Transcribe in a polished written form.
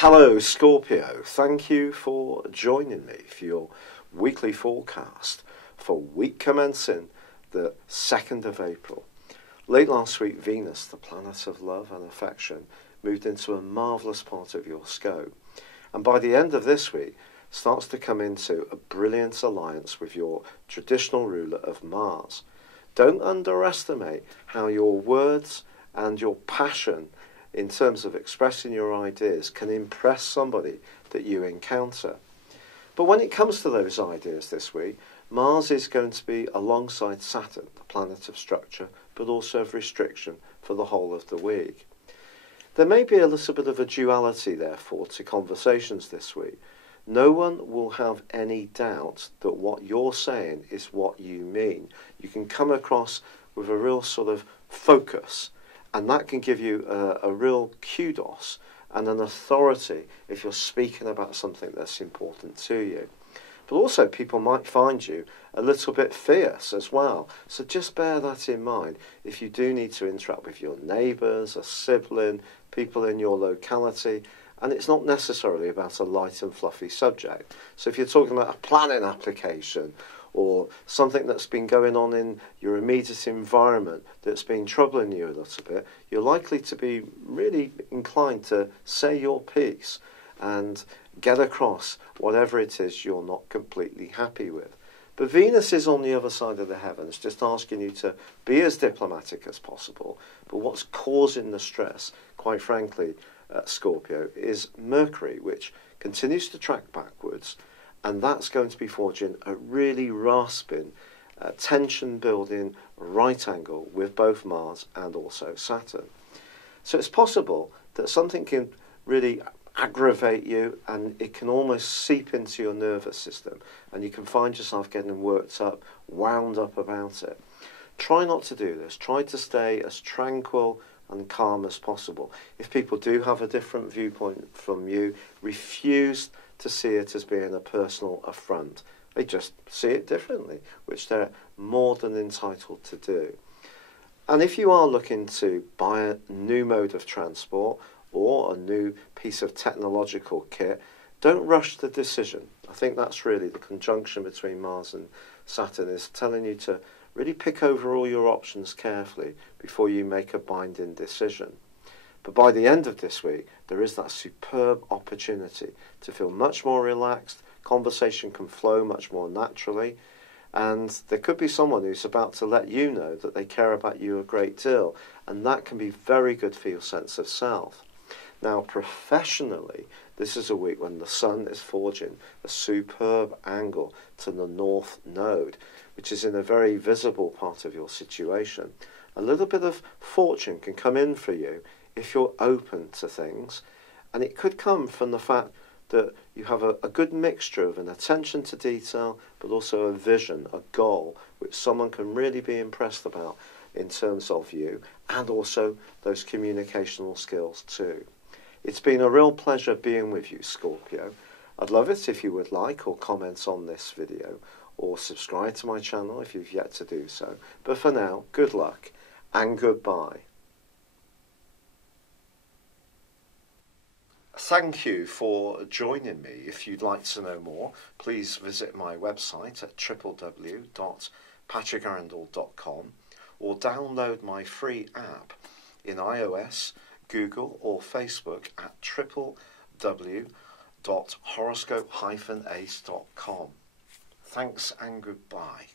Hello Scorpio, thank you for joining me for your weekly forecast for week commencing the 2nd of April. Late last week, Venus, the planet of love and affection, moved into a marvellous part of your scope, and by the end of this week starts to come into a brilliant alliance with your traditional ruler of Mars. Don't underestimate how your words and your passion in terms of expressing your ideas can impress somebody that you encounter. But when it comes to those ideas this week, Mars is going to be alongside Saturn, the planet of structure, but also of restriction for the whole of the week. There may be a little bit of a duality, therefore, to conversations this week. No one will have any doubt that what you're saying is what you mean. You can come across with a real sort of focus, and that can give you a real kudos and an authority if you're speaking about something that's important to you. But also people might find you a little bit fierce as well. So just bear that in mind if you do need to interact with your neighbours, a sibling, people in your locality. And it's not necessarily about a light and fluffy subject. So if you're talking about a planning application or something that's been going on in your immediate environment that's been troubling you a little bit, you're likely to be really inclined to say your piece and get across whatever it is you're not completely happy with. But Venus is on the other side of the heavens, just asking you to be as diplomatic as possible. But what's causing the stress, quite frankly, Scorpio, is Mercury, which continues to track backwards, and that's going to be forging a really rasping, tension-building right angle with both Mars and also Saturn. So it's possible that something can really aggravate you, and it can almost seep into your nervous system, and you can find yourself getting worked up, wound up about it. Try not to do this. Try to stay as tranquil and calm as possible. If people do have a different viewpoint from you, refuse to see it as being a personal affront. They just see it differently, which they're more than entitled to do. And if you are looking to buy a new mode of transport or a new piece of technological kit, don't rush the decision. I think that's really the conjunction between Mars and Saturn is telling you to really pick over all your options carefully before you make a binding decision. But by the end of this week, there is that superb opportunity to feel much more relaxed, conversation can flow much more naturally, and there could be someone who's about to let you know that they care about you a great deal, and that can be very good for your sense of self. Now, professionally, this is a week when the Sun is forging a superb angle to the North Node, which is in a very visible part of your situation. A little bit of fortune can come in for you if you're open to things, and it could come from the fact that you have a good mixture of an attention to detail, but also a vision, a goal, which someone can really be impressed about in terms of you, and also those communicational skills too. It's been a real pleasure being with you, Scorpio. I'd love it if you would like or comment on this video, or subscribe to my channel if you've yet to do so. But for now, good luck and goodbye. Thank you for joining me. If you'd like to know more, please visit my website at www.patrickarundell.com or download my free app in iOS, Google or Facebook at www.horoscope-ace.com. Thanks and goodbye.